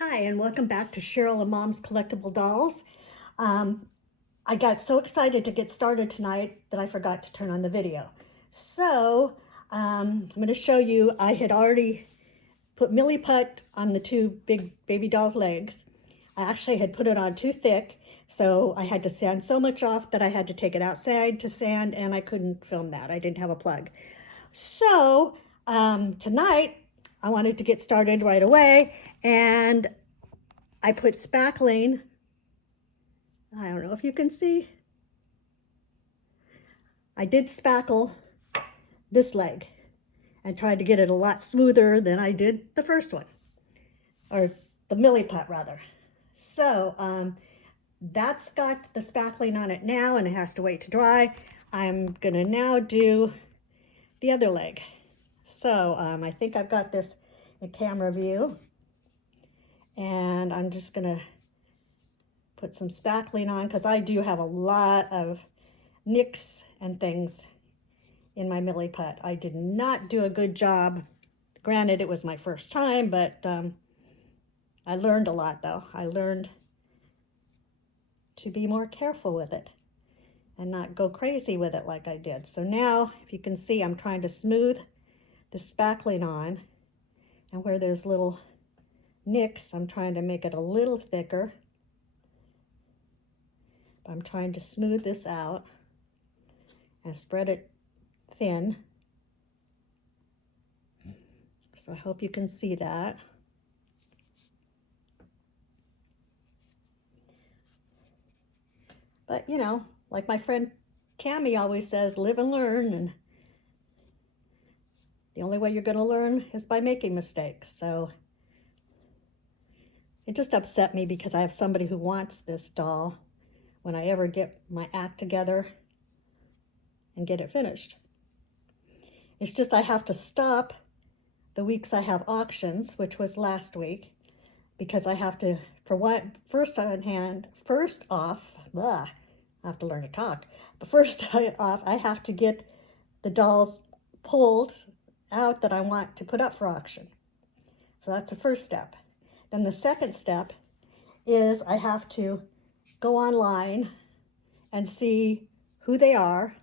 Hi, and welcome back to Cheryl and Mom's Collectible Dolls. I got so excited to get started tonight that I forgot to turn on the video. So I'm going to show you, I had already put Millie Put on the two big baby doll's legs. I actually had put it on too thick, so I had to sand so much off that I had to take it outside to sand, and I couldn't film that. I didn't have a plug. So tonight, I wanted to get started right away, and I put spackling. I don't know if you can see. I did spackle this leg and tried to get it a lot smoother than I did the first one, or the Millie Put rather. So that's got the spackling on it now, and it has to wait to dry. I'm gonna now do the other leg. So I think I've got this in camera view, and I'm just gonna put some spackling on because I do have a lot of nicks and things in my Millie Put. I did not do a good job. Granted, it was my first time, but I learned a lot though. I learned to be more careful with it and not go crazy with it like I did. So now, if you can see, I'm trying to smooth the spackling on, and where there's little nicks, I'm trying to make it a little thicker. I'm trying to smooth this out and spread it thin. So I hope you can see that. But you know, like my friend Tammy always says, live and learn, and the only way you're going to learn is by making mistakes. So it just upset me because I have somebody who wants this doll when I ever get my act together and get it finished. It's just I have to stop the weeks I have auctions, which was last week, because I have to, for what, first off, I have to learn to talk, but first off, I have to get the dolls pulled out that I want to put up for auction. So that's the first step. Then the second step is I have to go online and see who they are.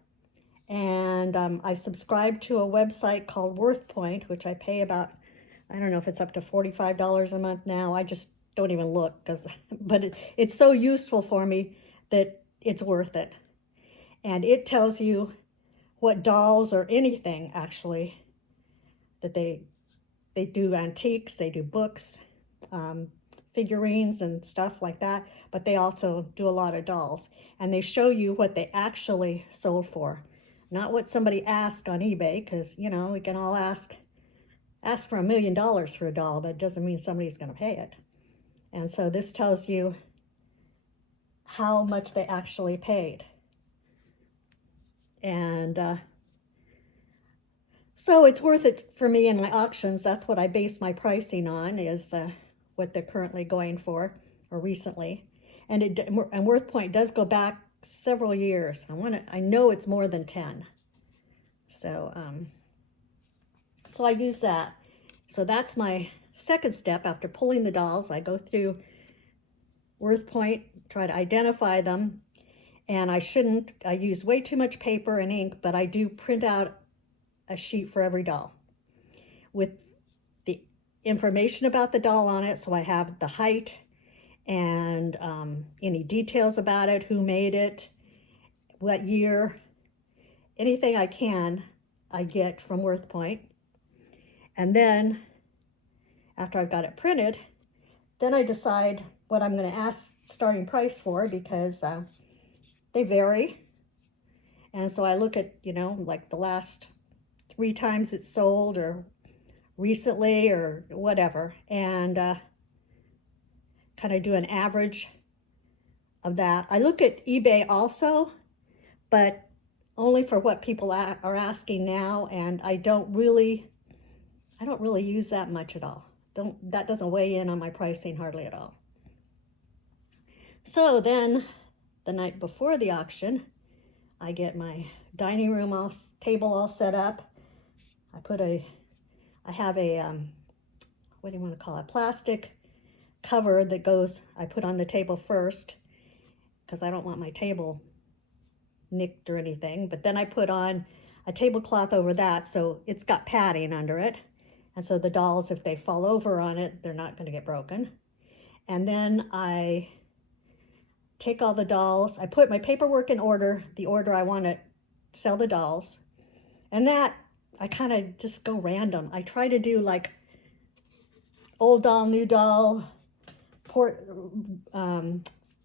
And I subscribe to a website called WorthPoint, which I pay about, I don't know if it's up to $45 a month now. I just don't even look, but it's so useful for me that it's worth it. And it tells you what dolls or anything actually that they do antiques, they do books, figurines and stuff like that, but they also do a lot of dolls. And they show you what they actually sold for. Not what somebody asked on eBay, because, you know, we can all ask for $1 million for a doll, but it doesn't mean somebody's going to pay it. And so this tells you how much they actually paid. And so it's worth it for me in my auctions. That's what I base my pricing on, is what they're currently going for, or recently. And WorthPoint does go back several years. I know it's more than 10. So I use that. So that's my second step. After pulling the dolls, I go through WorthPoint, try to identify them, and I use way too much paper and ink, but I do print out a sheet for every doll with the information about the doll on it. So I have the height and any details about it, who made it, what year, anything I can, I get from WorthPoint. And then after I've got it printed, then I decide what I'm going to ask starting price for, because they vary. And so I look at, you know, like the last 3 times it's sold, or recently, or whatever, and kind of do an average of that. I look at eBay also, but only for what people are asking now, and I don't really use that much at all. That doesn't weigh in on my pricing hardly at all. So then the night before the auction, I get my dining room table all set up. I have a what do you want to call it, plastic cover that goes, I put on the table first because I don't want my table nicked or anything. But then I put on a tablecloth over that, so it's got padding under it. And so the dolls, if they fall over on it, they're not going to get broken. And then I take all the dolls, I put my paperwork in order, the order I want to sell the dolls. And that, I kind of just go random. I try to do like old doll, new doll,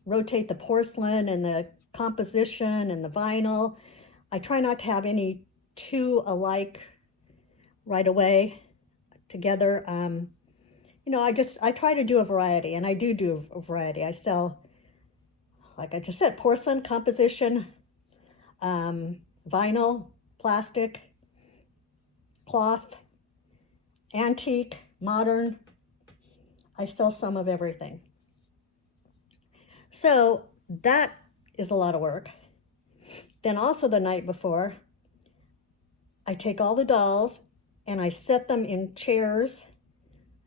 rotate the porcelain and the composition and the vinyl. I try not to have any two alike right away together. You know, I try to do a variety, and I do a variety. I sell, like I just said, porcelain, composition, vinyl, plastic, cloth, antique, modern. I sell some of everything. So that is a lot of work. Then also the night before, I take all the dolls and I set them in chairs,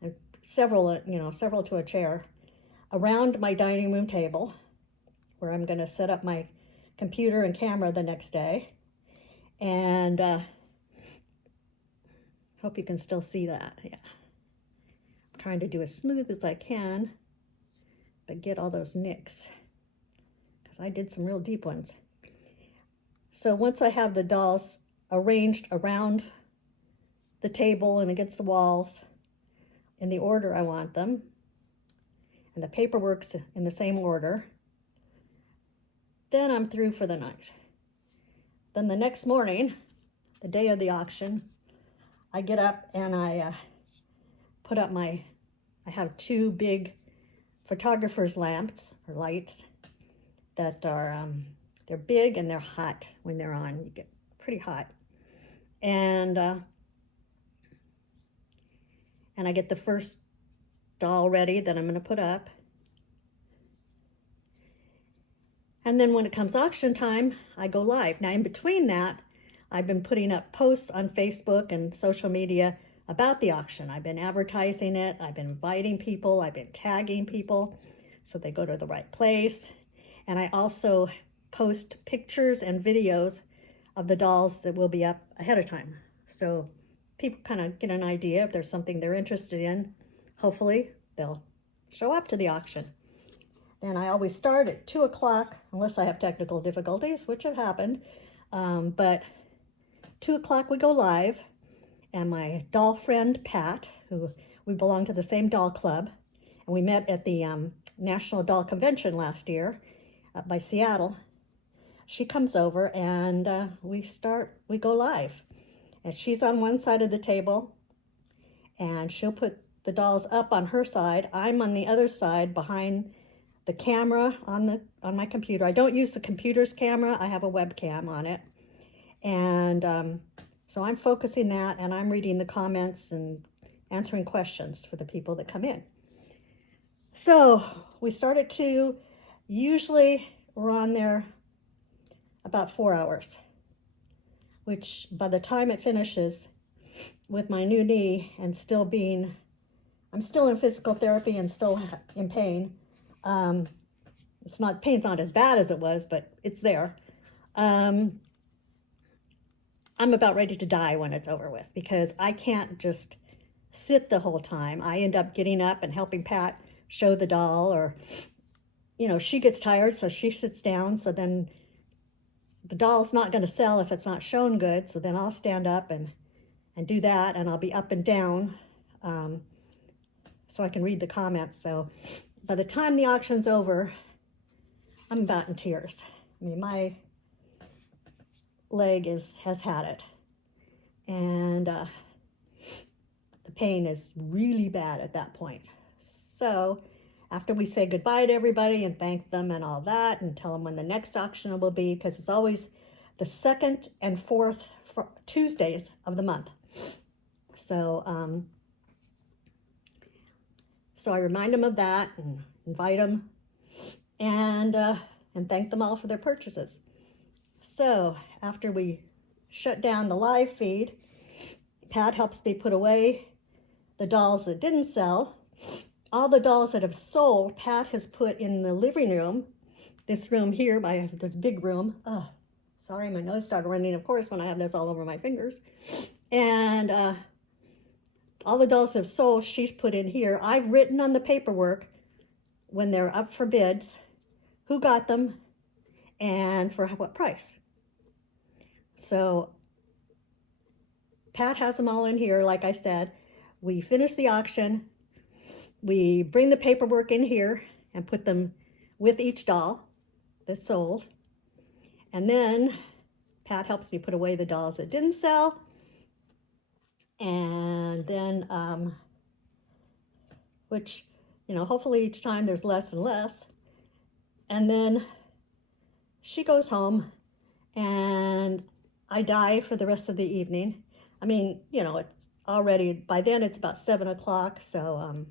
and several to a chair, around my dining room table, where I'm going to set up my computer and camera the next day. And hope you can still see that. Yeah, I'm trying to do as smooth as I can, but get all those nicks, because I did some real deep ones. So once I have the dolls arranged around the table and against the walls in the order I want them, and the paperwork's in the same order, then I'm through for the night. Then the next morning, the day of the auction, I get up and I put up I have two big photographer's lamps or lights that are, they're big and they're hot when they're on. You get pretty hot. And I get the first doll ready that I'm going to put up. And then when it comes auction time, I go live. Now in between that, I've been putting up posts on Facebook and social media about the auction. I've been advertising it. I've been inviting people. I've been tagging people so they go to the right place. And I also post pictures and videos of the dolls that will be up ahead of time. So people kind of get an idea if there's something they're interested in. Hopefully they'll show up to the auction. And I always start at 2 o'clock, unless I have technical difficulties, which have happened. But 2 o'clock we go live, and my doll friend Pat, who we belong to the same doll club, and we met at the National Doll Convention last year up by Seattle. She comes over and we go live. And she's on one side of the table, and she'll put the dolls up on her side. I'm on the other side behind the camera on my computer. I don't use the computer's camera. I have a webcam on it. And so I'm focusing that, and I'm reading the comments and answering questions for the people that come in. So we start at 2. Usually we're on there about 4 hours, which by the time it finishes, with my new knee and I'm still in physical therapy and still in pain. Pain's not as bad as it was, but it's there. I'm about ready to die when it's over with, because I can't just sit the whole time. I end up getting up and helping Pat show the doll, or, she gets tired, so she sits down. So then the doll's not going to sell if it's not shown good. So then I'll stand up and do that, and I'll be up and down so I can read the comments. So by the time the auction's over, I'm about in tears. I mean, my leg has had it, and the pain is really bad at that point. So after we say goodbye to everybody and thank them and all that, and tell them when the next auction will be, because it's always the 2nd and 4th Tuesdays of the month. So so I remind them of that and invite them, and thank them all for their purchases. So after we shut down the live feed, Pat helps me put away the dolls that didn't sell all the dolls that have sold, Pat has put in the living room, this room here, I have this big room. Oh, sorry, my nose started running, of course, when I have this all over my fingers. And all the dolls that have sold, she's put in here. I've written on the paperwork when they're up for bids, who got them and for what price. So Pat has them all in here, like I said. We finish the auction. We bring the paperwork in here and put them with each doll that's sold. And then Pat helps me put away the dolls that didn't sell. And then, which, you know, hopefully each time there's less and less. And then she goes home and I die for the rest of the evening. I mean, you know, it's already, by then it's about 7 o'clock, so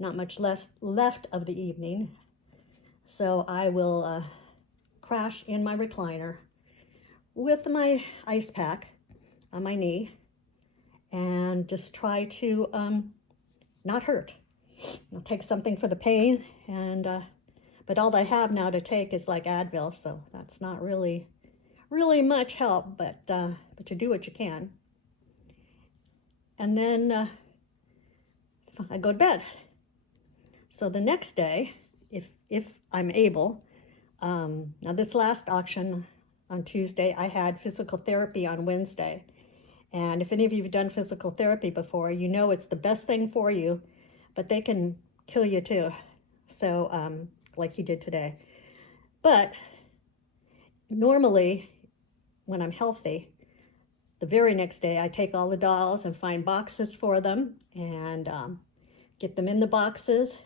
not much less left of the evening. So I will crash in my recliner with my ice pack on my knee and just try to not hurt. I'll take something for the pain, and but all I have now to take is like Advil, so that's not really much help, but you do what you can. And then I go to bed. So the next day, if I'm able, now this last auction on Tuesday, I had physical therapy on Wednesday. And if any of you have done physical therapy before, you know it's the best thing for you, but they can kill you too. So, like he did today. But normally, when I'm healthy, the very next day I take all the dolls and find boxes for them and get them in the boxes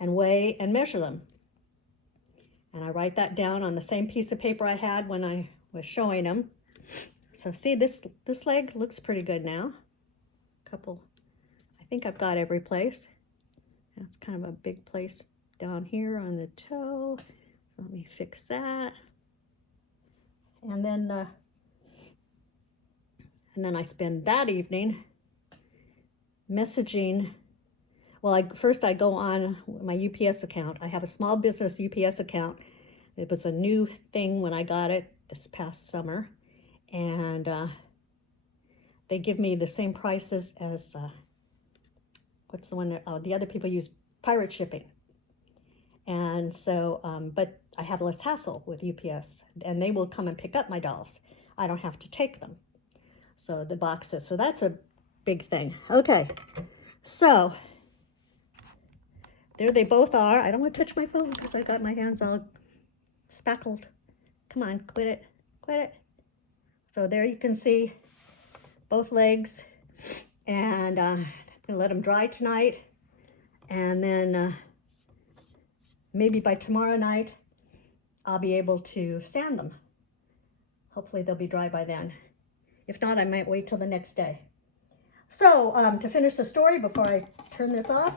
and weigh and measure them. And I write that down on the same piece of paper I had when I was showing them. So see, this leg looks pretty good now. I think I've got every place. That's kind of a big place down here on the toe. Let me fix that. And then I spend that evening messaging. Well, first I go on my UPS account. I have a small business UPS account. It was a new thing when I got it this past summer. And they give me the same prices as, what's the one that, the other people use, pirate shipping. And so, but I have less hassle with UPS, and they will come and pick up my dolls. I don't have to take them. So the boxes, so that's a big thing. Okay, so there they both are. I don't want to touch my phone because I got my hands all spackled. Come on, quit it, quit it. So there you can see both legs, and I'm gonna let them dry tonight, and then maybe by tomorrow night I'll be able to sand them. Hopefully they'll be dry by then. If not, I might wait till the next day. So to finish the story before I turn this off,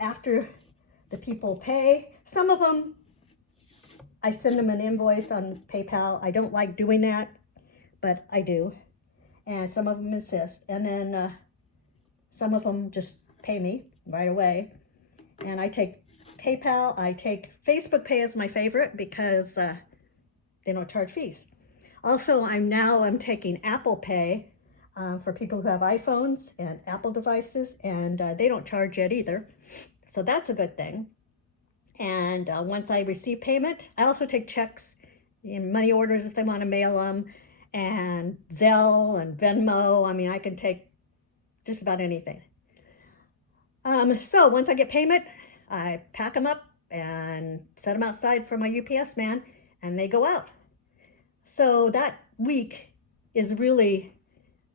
after the people pay, some of them, I send them an invoice on PayPal. I don't like doing that, but I do. And some of them insist. And then some of them just pay me right away. And I take PayPal. I take Facebook Pay as my favorite because they don't charge fees. Also, I'm taking Apple Pay for people who have iPhones and Apple devices, and they don't charge yet either. So that's a good thing. And once I receive payment, I also take checks, money orders if they want to mail them, and Zelle and Venmo. I mean, I can take just about anything. So once I get payment, I pack them up and set them outside for my UPS man, and they go out. So that week is really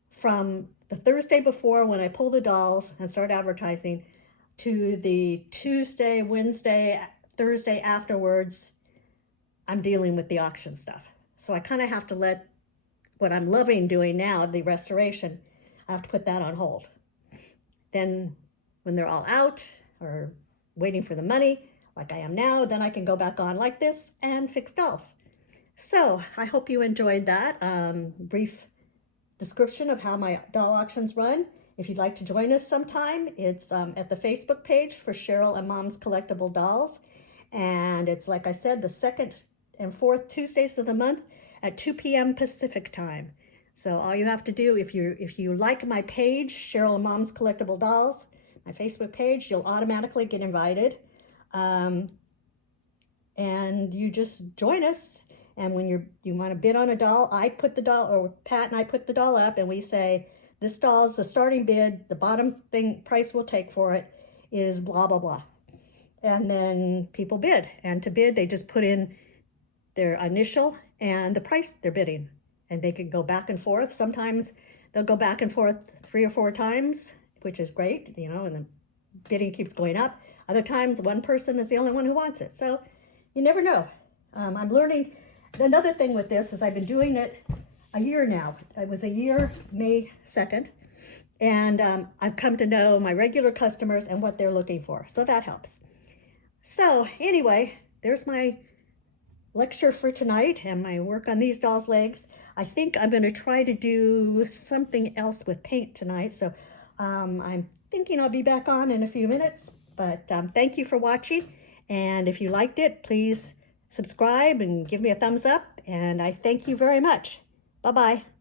from the Thursday before when I pull the dolls and start advertising to the Tuesday, Wednesday, Thursday afterwards. I'm dealing with the auction stuff. So I kind of have to let what I'm loving doing now, the restoration, I have to put that on hold. Then when they're all out or waiting for the money, like I am now, then I can go back on like this and fix dolls. So I hope you enjoyed that brief description of how my doll auctions run. If you'd like to join us sometime, it's at the Facebook page for Cheryl and Mom's Collectible Dolls. And it's, like I said, the second and fourth Tuesdays of the month at 2 p.m. Pacific time. So all you have to do, if you like my page, Cheryl and Mom's Collectible Dolls, my Facebook page, you'll automatically get invited. And you just join us. And when you want to bid on a doll, I put the doll, or Pat and I put the doll up, and we say, this doll's the starting bid, the bottom price we'll take for it is blah, blah, blah. And then people bid. And to bid, they just put in their initial and the price they're bidding. And they can go back and forth. Sometimes they'll go back and forth 3 or 4 times, which is great, you know, and the bidding keeps going up. Other times, one person is the only one who wants it. So you never know. I'm learning. Another thing with this is I've been doing it a year now. It was a year, May 2nd. And I've come to know my regular customers and what they're looking for. So that helps. So anyway, there's my lecture for tonight and my work on these dolls' legs. I think I'm going to try to do something else with paint tonight. So I'm thinking I'll be back on in a few minutes. But thank you for watching. And if you liked it, please subscribe and give me a thumbs up. And I thank you very much. Bye-bye.